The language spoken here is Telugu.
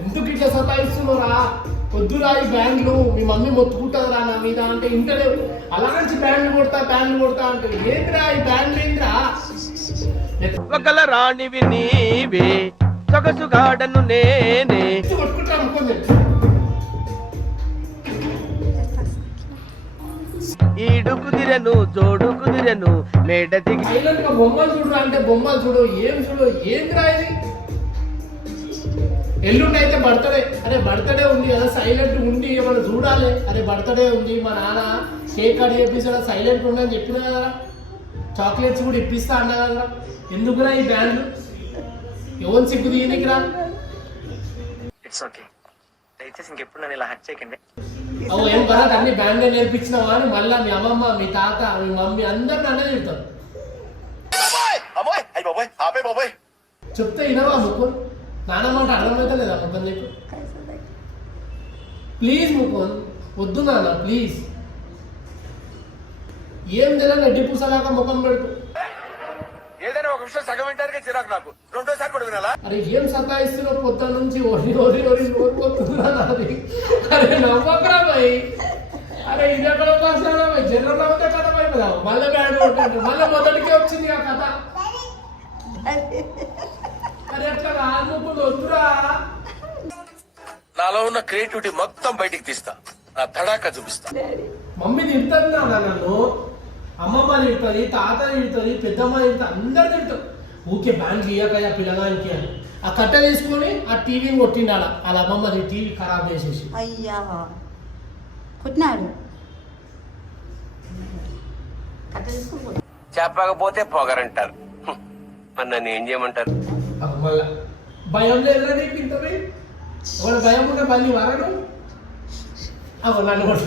ఎందుకు ఇట్లా సతాయిస్తున్నారా? వద్దురా ఈ బ్యాండ్లు, మీ మమ్మీ మొత్తుకుంటుందిరా నా మీద అంటే ఇంటనే అలా నుంచి బ్యాండ్లు కొడతా అంటే ఏంద్రా ఈ బ్యాండ్లు ఏంద్రా? ఒకల రాణివి నీవే సొగసుగాడను నేనే కొట్టుకుంటా ముక్కుంది. ఈడు కుదిరెను జోడు కుదిరెను మేడ దిగి సైలెంట్ గా బొమ్మలు చూడరా అంటే బొమ్మలు చూడు, ఏం చూడు, ఏంద్రా ఇది? ఎల్లుండి అయితే బర్త్డే, అరే బర్త్డే ఉంది కదా, సైలెంట్ ఉండి ఏమన్నా చూడాలి. అరే బర్త్డే ఉంది, మా నాన్న కేక్ కట్ చేపిస్తాడా, సైలెంట్ ఉండని చెప్పినా కదా, చాక్లెట్స్ కూడా ఇప్పిస్తా అన్నా కదా, ఎందుకురా ఈ బ్యాండ్లు? ఎవరు సిగ్గు తీయనికి రా? ఇట్స్ ఓకే, దయచేసి ఇంకెప్పుడు నన్ను ఇలా హట్ చేయకండి. అవు ఏం కదా అన్ని బ్యాండ్లే నేర్పించినావా అని మళ్ళీ మీ అమ్మమ్మ, మీ తాత, మీ మమ్మీ అందరు నన్నే తిడతారు. చెప్తే వినవా ముక్కున్? నాన్నమాట అర్థమైతే లేదా ముక్కన్ నీకు? ప్లీజ్ ముక్కున్ వద్దు నాన్న ప్లీజ్. ఏం తెలియదు నెడ్డి పూసలాగా ముఖం పెడుతూ. ఏదైనా ఒక విషయం సగం వింటానికి చిరాకు నాకు, రెండోసారి కూడా వినాలా? అరే ఏం సతాయిస్తున్నావు పొద్దు నుంచి? ఒరి నోరుపోతుందా నాది? అరే నవ్వకరా భయ్. అరే ఇది ఎక్కడ పాసారా భయ్? జనరల్ అవుతే కథ అయిపోదావు, మళ్ళీ బ్యాండ్ కొట్టాడు, మళ్ళీ మొదటికే వచ్చింది ఆ కథ. అరే అట్లా రానుకుంది వద్దురా. నాలో ఉన్న క్రియేటివిటీ మొత్తం బయటికి తీస్తా, నా తడాక చూపిస్తా. మమ్మీ తిడుతుంది నాన్న నన్ను, అమ్మమ్మ తిడుతుంది, తాత తిడుతుంది, పెద్దమ్మ తిడుతుంది, అందరు తిడతారు. ఊకే బ్యాండ్ గీయకయ్యా పిల్లగానికి అని ఆ కట్ట తీసుకొని ఆ టీవీని కొట్టిండాడ. వాళ్ళ అమ్మమ్మది టీవీ ఖరాబ్ చేసేసి. అయ్యా కొట్టినాడు. చెప్పకపోతే పొగరంటారు, మరి నన్ను ఏం చేయమంటారు? మళ్ళా భయం లేదురా నీకు ఇంత? వాడు భయం ఉంటే మళ్ళీ వరడు. నన్ను కొడు.